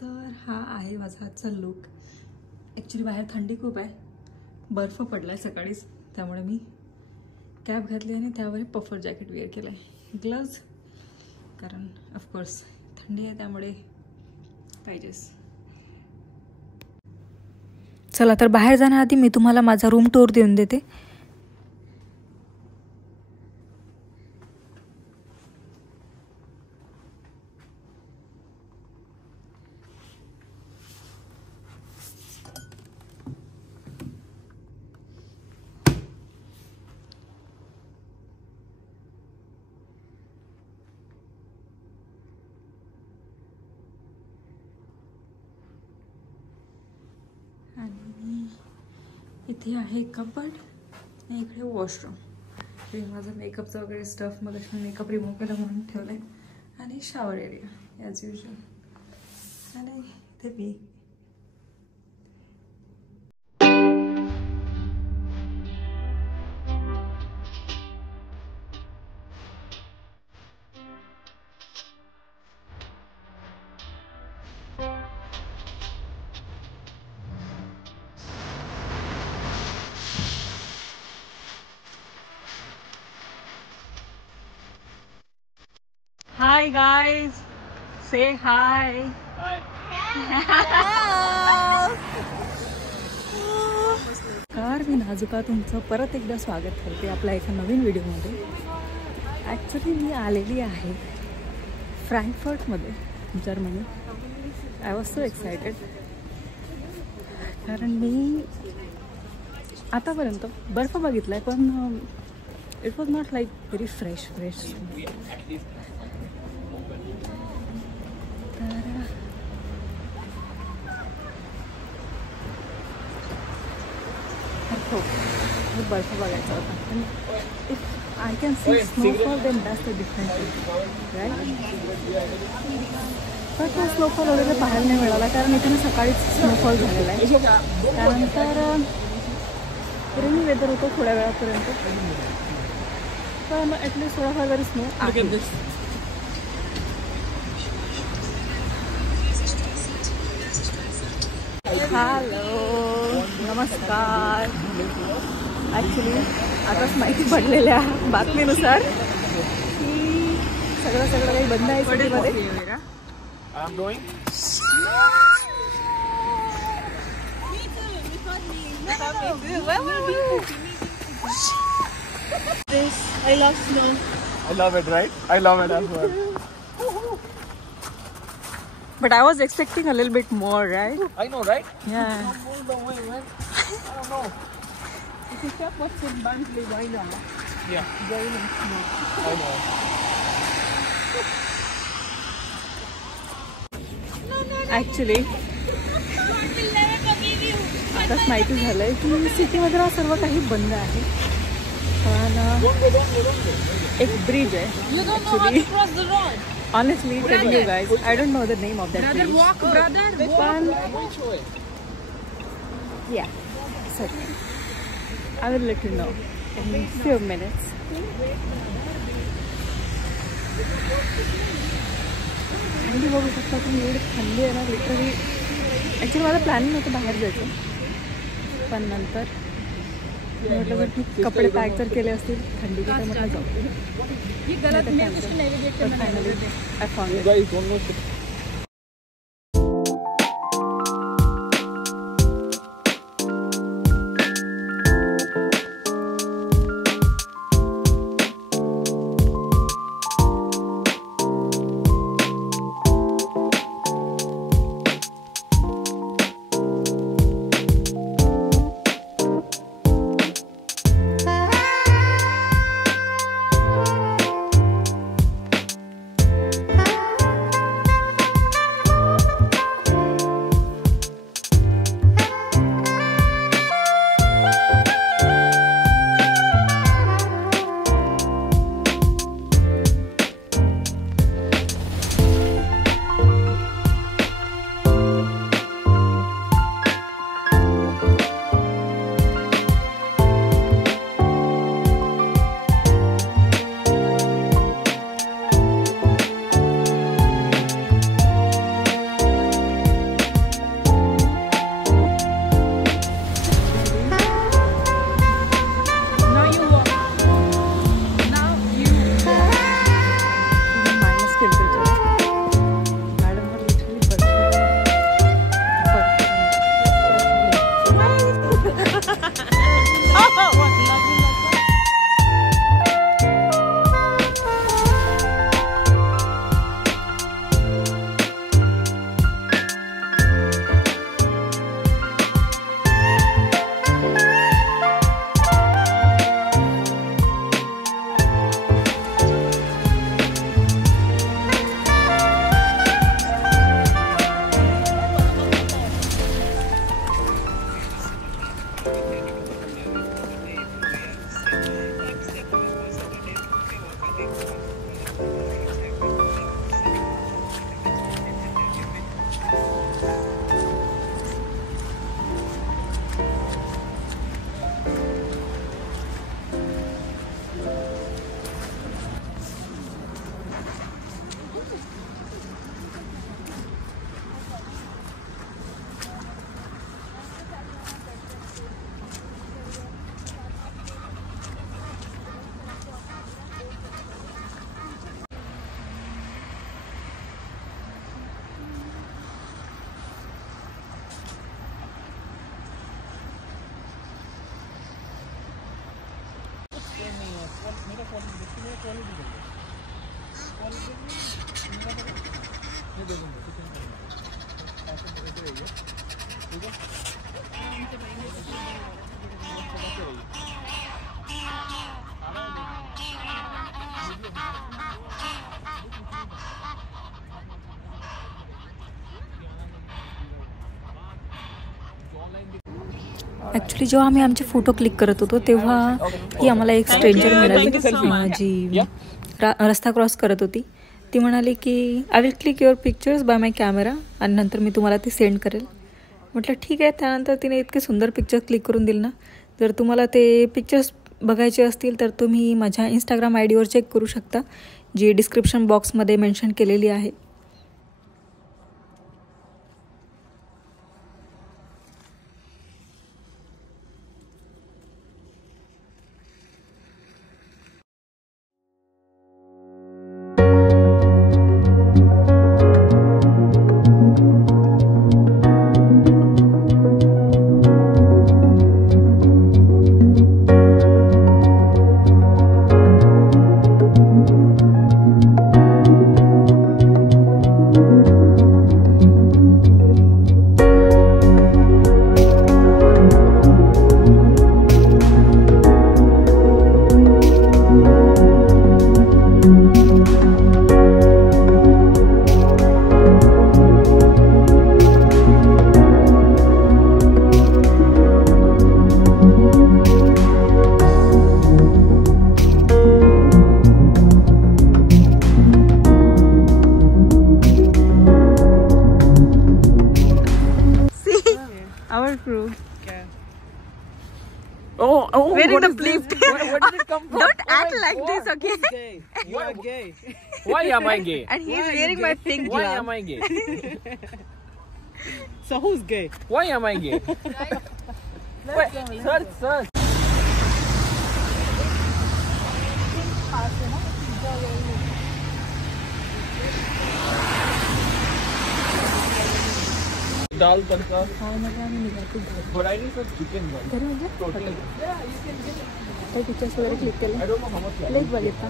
तर हा आहे माझा आजचा लुक. ॲक्च्युली बाहेर थंडी खूप आहे, बर्फ पडला आहे सकाळीच, त्यामुळे मी कॅप घातली आणि त्यावर पफर जॅकेट वेअर केलं आहे, ग्लव्ज, कारण ऑफकोर्स थंडी आहे त्यामुळे पाहिजेच. चला तर बाहेर जाण्याआधी मी तुम्हाला माझा रूम टूर देऊन देते. आणि इथे आहे कबर्ड आणि इकडे वॉशरूम. हे माझं मेकअपचं वगैरे स्टफ मग मेकअप रिमूव्ह केला म्हणून ठेवलं आहे. आणि शॉवर एरिया ॲज युजल. आणि इथे मी Hi guys, say hi. Hi. कार मी नाजुका तुमचं परत एकदा स्वागत करते आपल्या एका नवीन व्हिडिओमध्ये. ॲक्च्युली मी आलेली आहे फ्रँकफर्टमध्ये, Germany. I was so excited कारण मी आतापर्यंत बर्फ बघितला आहे, पण it was not like very fresh. बर्फ बघायचा होता. पण if I can see snowfall then that's the different right. पण तो स्नोफॉल वगैरे पाहायला नाही मिळाला कारण इथे सकाळीच स्नोफॉल झालेला आहे. त्यानंतर रेनी वेदर होतं थोड्या वेळापर्यंत, पण ॲटलीस्ट थोडाफार तरी स्नो आहे. हॅलो, नमस्कार. ॲक्च्युली आताच माहिती पडलेल्या बातमीनुसार की सगळं काही बंद आहे सिटीमध्ये. I love snow. I love it, right? I love it as well. But I was expecting a little bit more, right? I know, right? Yeah. Not all the way, man. I don't know. If you check what's in Barnsley, why not? Yeah. Very nice snow. I know. Actually आताच माहिती झालं आहे की सिटीमध्ये ना सर्व काही बंद आहे. पण एक ब्रिज आहे. You don't know how to cross the road. Honestly, telling you guys, I don't know the name of that Brother, bridge. walk, brother. Walk. Which way? Yeah, so I will let you know in few minutes. थंडी बघू शकता तुम्ही, एवढी थंडी आहे ना literally. Actually माझं प्लॅनिंग होतं बाहेर जायचं, पण नंतर म्हटलं जर की कपडे पॅक जर केले असतील थंडीचे तर म्हटलं जाऊ. Finally I found it. Guys, don't know. Actually जेव्हा आम्ही आमचे फोटो क्लिक करत होतो तेव्हा ही आम्हाला एक स्ट्रेंजर मिळाली जी रस्ता क्रॉस करत होती. ती म्हणाली की I will click your pictures by my camera आणि नंतर मी तुम्हाला ती सेंड करेल. म्हटलं ठीक आहे. त्यानंतर तिने इतके सुंदर पिक्चर क्लिक करून दिले ना. जर तुम्हाला ते पिक्चर्स बघायचे असतील तर तुम्ही माझ्या इंस्टाग्राम आय डीवर चेक करू शकता, जी डिस्क्रिप्शन बॉक्समध्ये मेन्शन केलेली आहे. Our crew. Okay. Oh, Where what in is the this? Where did it come from? Don't Oh act my like God, this, okay? who's gay? You are gay. Why am I gay? And he's Why are you wearing my pink Why glove. am I gay? So who's gay? Why am I gay? Wait, search. Dal tadka. But I need some chicken one. Totally. काही पिक्चर्स वगैरे क्लिक केले. I don't know how much. Lake बघितला.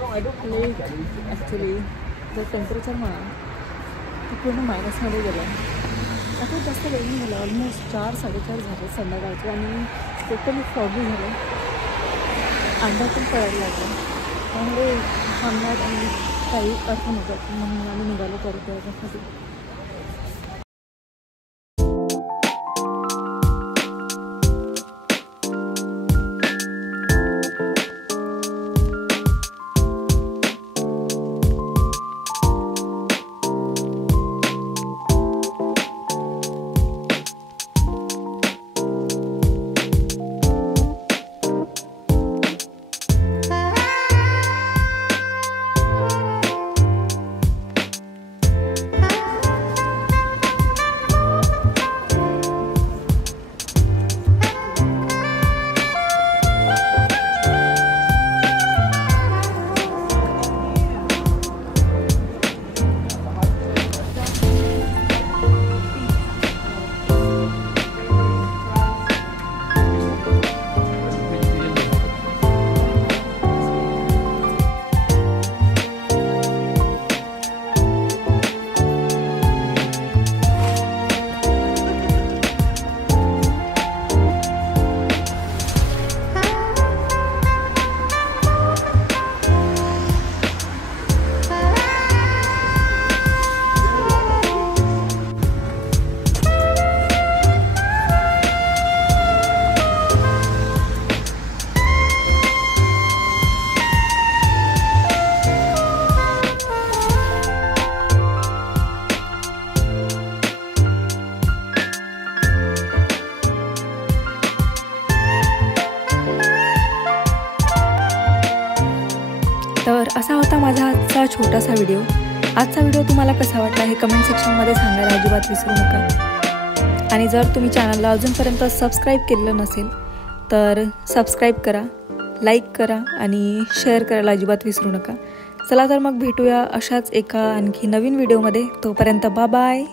No, I don't know. Lake actually जर टेम्परेचर म्हणा ते पूर्ण मायनसमध्ये गेलं. आता जास्त वेळ नाही झाला. ऑलमोस्ट 4-4:30 झाले संध्याकाळचे आणि टोटली फॉगी झालं. अंडा पण पडायला लागला. त्यामुळे थांबण्यात आणि काही अर्थ नव्हता म्हणून आम्ही निघालो परत याच्यासाठी. असा होता माझा आजचा छोटासा व्हिडिओ. आजचा व्हिडिओ तुम्हाला कसा वाटला हे कमेंट सेक्शनमध्ये सांगायला अजिबात विसरू नका. आणि जर तुम्ही चॅनलला अजूनपर्यंत सबस्क्राईब केलेलं नसेल तर सबस्क्राईब करा, लाईक करा आणि शेअर करायला अजिबात विसरू नका. चला तर मग भेटूया अशाच एका आणखी नवीन व्हिडिओमध्ये. तोपर्यंत बाय बाय.